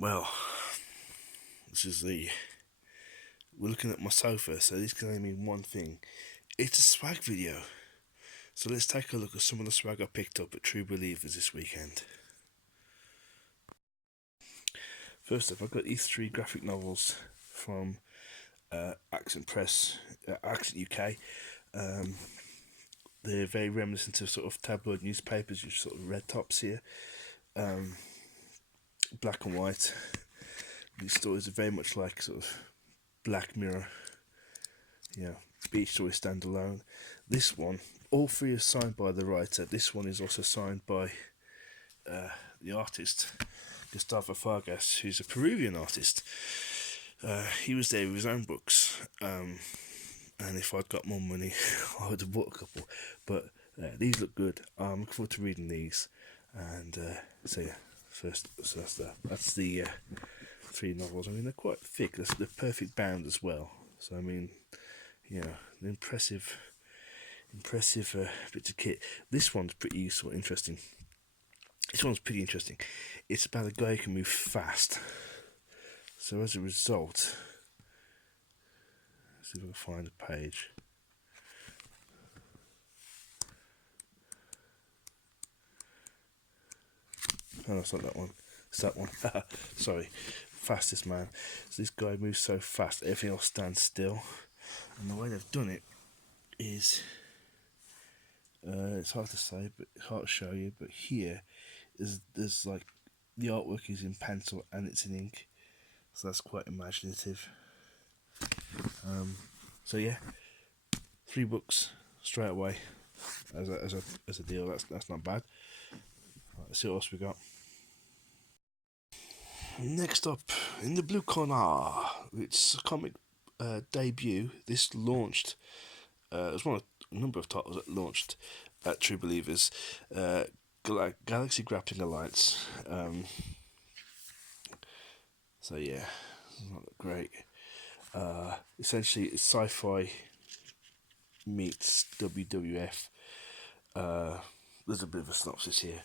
Well, this is we're looking at my sofa, so this can only mean one thing. It's a swag video. So let's take a look at some of the swag I picked up at True Believers this weekend. First up, I've got these three graphic novels from Accent Press, Accent UK. They're very reminiscent of sort of tabloid newspapers, with sort of red tops here, black and white. These stories are very much like sort of Black Mirror, each story standalone. This one, all three are signed by the writer. This one is also signed by the artist, Gustavo Fargas, who's a Peruvian artist. He was there with his own books, and if I'd got more money, I would have bought a couple. But these look good. I'm looking forward to reading these. And so that's the three novels. I mean, they're quite thick. They're perfect bound as well. So I mean, an impressive bits of kit. This one's pretty useful, interesting. This one's pretty interesting. It's about a guy who can move fast. So as a result, let's see if I can find a page. Oh, no, it's not that one. It's that one. Sorry. Fastest man. So this guy moves so fast, everything else stands still. And the way they've done it is, it's hard to say, but hard to show you. But here, there's like the artwork is in pencil and it's in ink, so that's quite imaginative. So yeah, 3 books straight away as a deal. That's not bad. Right, let's see what else we got. Next up, in the blue corner, it's a comic debut. This launched. It was one of a number of titles that launched at True Believers. Galaxy Grappling Alliance. So yeah, not great. Essentially, it's sci-fi meets WWF. There's a bit of a synopsis here.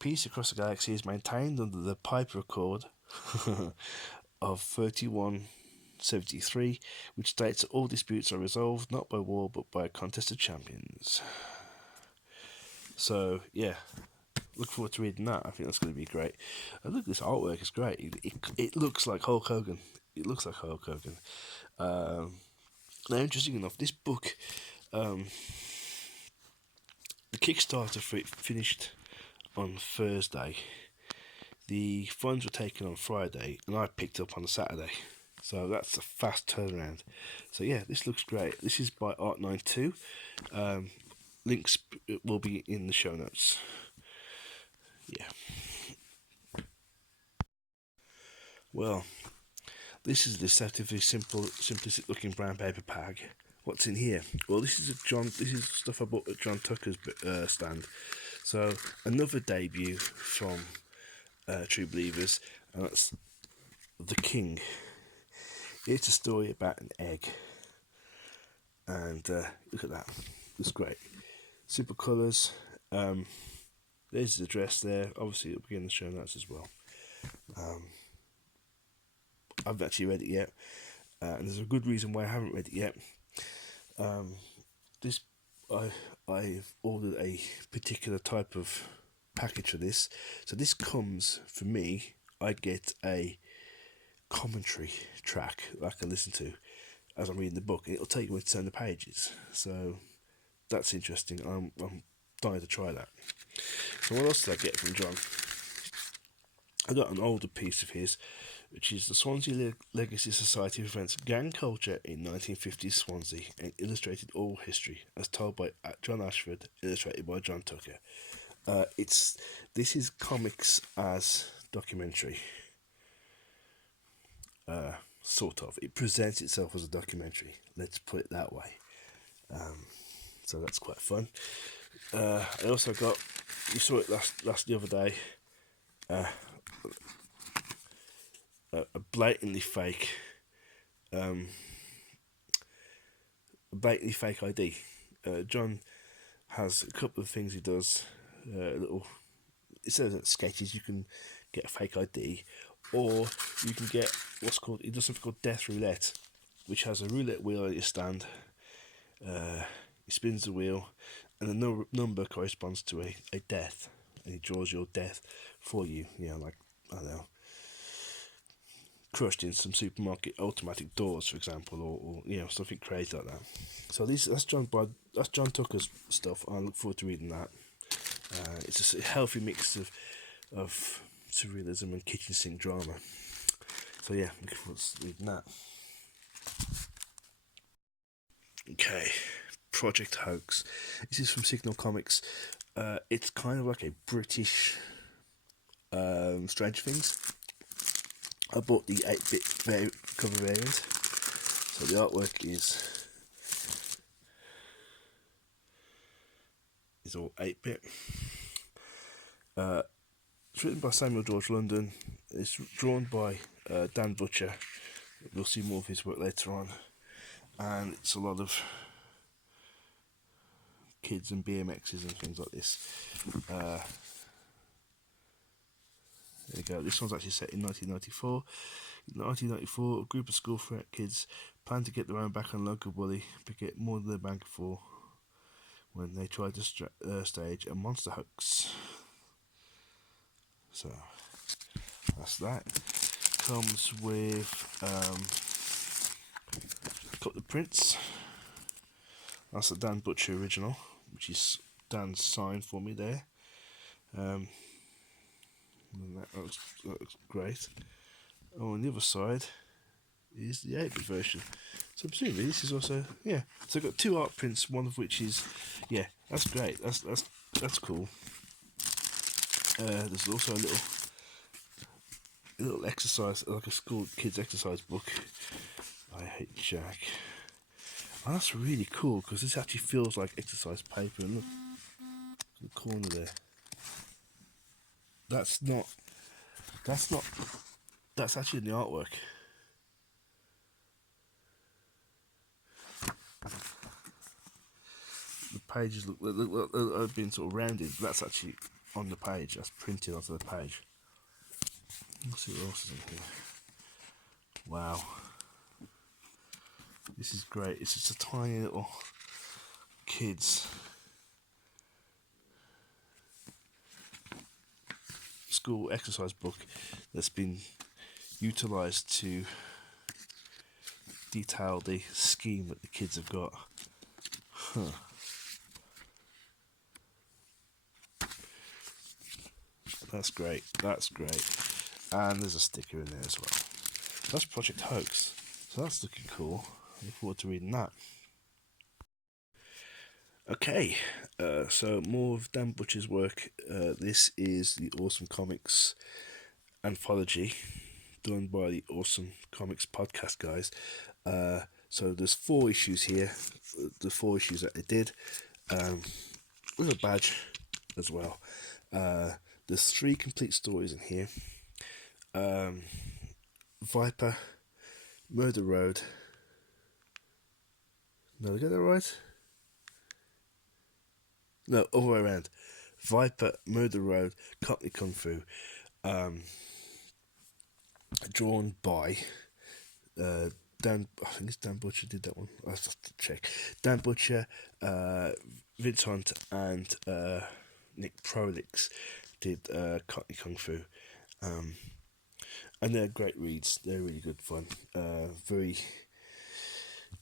Peace across the galaxy is maintained under the Piper Accord of 3173, which states that all disputes are resolved not by war but by a contest of champions. So yeah, look forward to reading that. I think that's going to be great. Look, this artwork is great. It looks like Hulk Hogan. It looks like Hulk Hogan. Now, interesting enough, this book, the Kickstarter for it finished on Thursday. The funds were taken on Friday, and I picked up on a Saturday. So that's a fast turnaround. So yeah, this looks great. This is by Art92. Links will be in the show notes. Yeah. Well, this is a deceptively simplistic looking brown paper bag. What's in here? Well, this is stuff I bought at John Tucker's stand. So another debut from True Believers, and that's The King. It's a story about an egg, and look at that. It's great. Simple colours. There's the address there. Obviously, it'll be in the show notes as well. I haven't actually read it yet, and there's a good reason why I haven't read it yet. I've ordered a particular type of package for this. So this comes, for me, I get a commentary track that I can listen to as I'm reading the book, and it'll take me to turn the pages. So that's interesting. I'm dying to try that. So what else did I get from John? I got an older piece of his, which is the Swansea Legacy Society presents gang culture in 1950s Swansea, an illustrated oral history, as told by John Ashford, illustrated by John Tucker. This is comics as documentary. Sort of. It presents itself as a documentary. Let's put it that way. So that's quite fun. I also got, you saw it last the other day, a blatantly fake ID. John has a couple of things he does. It says that sketches you can get a fake ID, or you can get what's called, it does something called Death Roulette, which has a roulette wheel at your stand. He spins the wheel, and the number corresponds to a death, and he draws your death for you. You know, like, I don't know, crushed in some supermarket automatic doors, for example, or you know, something crazy like that. So that's John Tucker's stuff. I look forward to reading that. It's just a healthy mix of surrealism and kitchen sink drama. So yeah, looking forward to reading that. Okay, Project Hoax. This is from Signal Comics. It's kind of like a British Stranger Things. I bought the 8-bit cover variant. So the artwork is all 8-bit. It's written by Samuel George London. It's drawn by Dan Butcher. We'll see more of his work later on. And it's a lot of kids and BMXs and things like this. There you go. This one's actually set in 1994. In 1994, a group of school threat kids plan to get their own back on local bully, but get more than they're banking for when they try to stage a monster hoax. So that's that. Comes with got the prints. That's the Dan Butcher original, which is Dan's sign for me there. And that looks great. Oh, on the other side is the 8-bit version. So presumably this is also, yeah. So I've got 2 art prints, one of which is, yeah, that's great. That's cool. There's also a little exercise, like a school kids exercise book. I Hate Jack. And that's really cool because this actually feels like exercise paper. And look, the corner there. That's actually in the artwork. The pages look have been sort of rounded. But that's actually on the page. That's printed onto the page. Let's see what else is in here. Wow. This is great. It's just a tiny little kids school exercise book that's been utilised to detail the scheme that the kids have got. That's great. And there's a sticker in there as well. That's Project Hoax. So that's looking cool. I look forward to reading that. Okay, so more of Dan Butcher's work. This is the Awesome Comics anthology done by the Awesome Comics podcast guys. So there's 4 issues here. The 4 issues that they did. With a badge as well. There's 3 complete stories in here. Viper, Murder Road. No, did I get that right? No, other way around. Viper, Murder Road, Cockney Kung Fu. Drawn by Dan. I think it's Dan Butcher did that one. I have to check. Dan Butcher, Vince Hunt, and Nick Prolix did Cockney Kung Fu. And they're great reads. They're really good fun. Very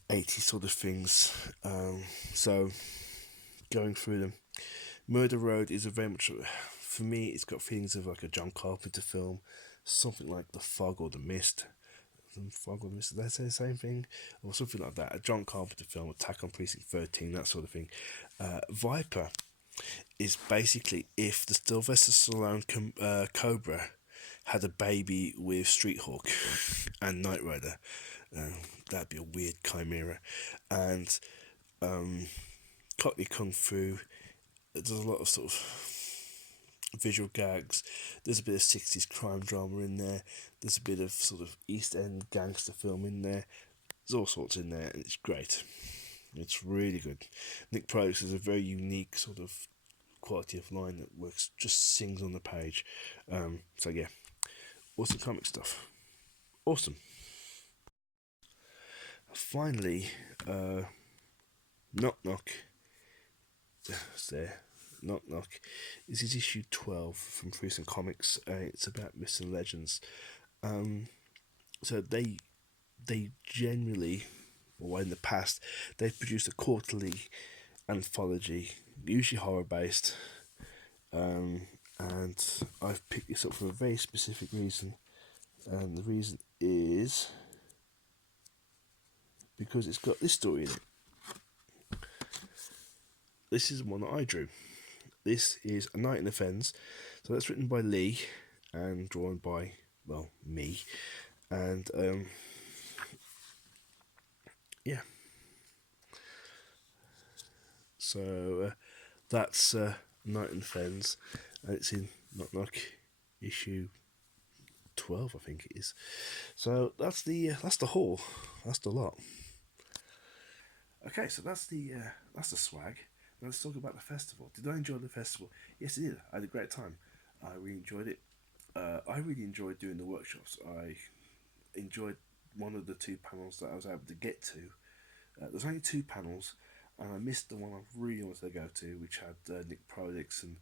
80s sort of things. So going through them. Murder Road is a very much, for me, it's got feelings of like a John Carpenter film, something like The Fog or The Mist. Fog or The Mist, did I say the same thing? Or something like that. A John Carpenter film, Attack on Precinct 13, that sort of thing. Viper is basically if the Sylvester Stallone Cobra had a baby with Street Hawk and Knight Rider. That'd be a weird chimera. And Cockney Kung Fu, there's a lot of sort of visual gags. There's a bit of 60s crime drama in there. There's a bit of sort of East End gangster film in there. There's all sorts in there, and it's great. It's really good. Nick Price has a very unique sort of quality of line that works, just sings on the page. So yeah, awesome comic stuff. Awesome. Finally, Knock Knock. It's there. Knock Knock. This is issue 12 from Frisson Comics. It's about myths and legends. So they generally, or in the past, they've produced a quarterly anthology, usually horror based. And I've picked this up for a very specific reason, and the reason is because it's got this story in it. This is one that I drew. This is A Night in the Fens, so that's written by Lee and drawn by, well, me, and yeah. So that's Night in the Fens, and it's in Knock Knock issue 12, I think it is. So that's the haul. That's the lot. Okay, so that's the swag. Now let's talk about the festival. Did I enjoy the festival? Yes, I did. I had a great time. I really enjoyed it. I really enjoyed doing the workshops. I enjoyed one of the 2 panels that I was able to get to. There's only 2 panels, and I missed the one I really wanted to go to, which had Nick Prolix and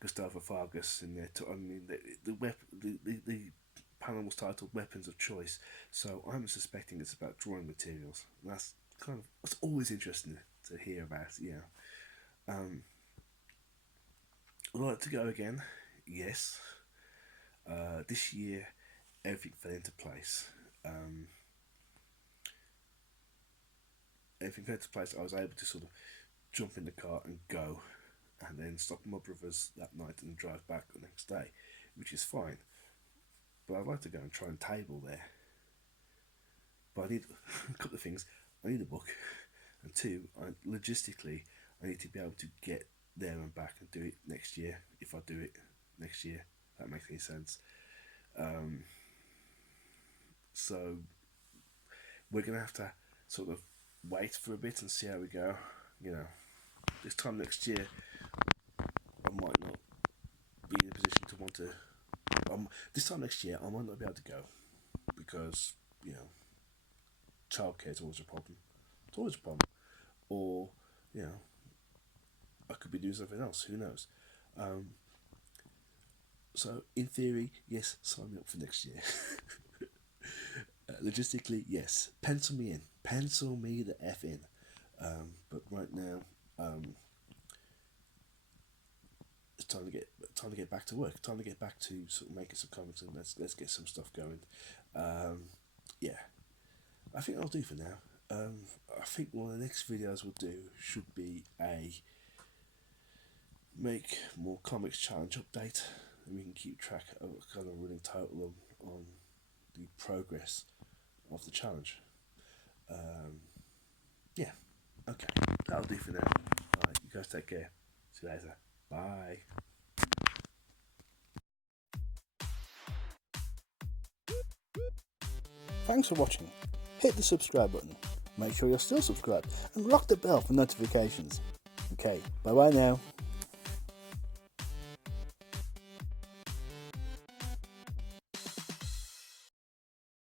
Gustavo Vargas in there. I mean, the panel was titled Weapons of Choice, so I'm suspecting it's about drawing materials. That's always interesting to hear about. Would I like to go again? Yes. This year, everything fell into place. Everything fell into place. I was able to sort of jump in the car and go, and then stop at my brother's that night and drive back the next day, which is fine. But I'd like to go and try and table there. But I need a couple of things. I need a book, and 2, logistically, I need to be able to get there and back and do it next year. If I do it next year, that makes any sense. So we're gonna have to sort of wait for a bit and see how we go. This time next year, I might not be in a position to want to. This time next year, I might not be able to go because childcare is always a problem. It's always a problem. Or I could be doing something else. Who knows? So in theory, yes, sign me up for next year. Logistically, yes, pencil me in. Pencil me the F in. But right now, it's time to get back to work. Time to get back to sort of making some comics, and let's get some stuff going. Yeah, I think I'll do for now. I think one of the next videos we'll do should be a make more comics challenge update, and we can keep track of kind of running total on the progress of the challenge. Yeah, okay, that'll do for now. Alright, you guys take care. See you later. Bye. Thanks for watching. Hit the subscribe button. Make sure you're still subscribed and rock the bell for notifications. Okay, bye bye now.